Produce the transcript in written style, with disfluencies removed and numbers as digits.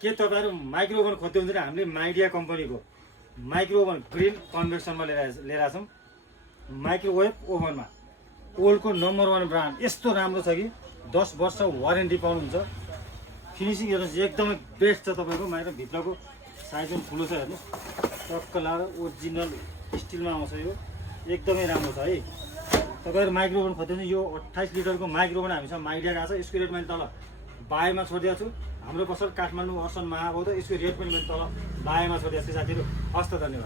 के तपाईँहरू micro oven खोज्दै हुन्छ भने हामीले माइडिया कम्पनीको माइक्रो ओभन ग्रिल कन्भेक्सनमा लिएर छौँ। माइक्रोवेभ ओभनमा ओल्डको नम्बर 1 ब्रान्ड यस्तो राम्रो छ कि 10 वर्ष वारेन्टी पाउनुहुन्छ। फिनिसिङ हेर्नुहोस् एकदमै बेस्ट छ तपाईँको। माइक्रो भित्रको साइज पनि ठुलो छ हेर्नुहोस्, टक्क लाएर ओरिजिनल स्टिलमा आउँछ। यो एकदमै राम्रो छ है। तपाईँहरू माइक्रो ओभन खोज्दै यो 28 लिटरको माइक्रो ओभन हामीसँग माइडिया गएको छ। यसको रेट मैले तल बायोमा छोडिदिएको छु। हाम्रो पसल काठमाडौँ अर्सन महाबौद्ध, यसको रेट पनि मैले तल बायोमा छोडिदिएको छु साथीहरू। हस्त धन्यवाद।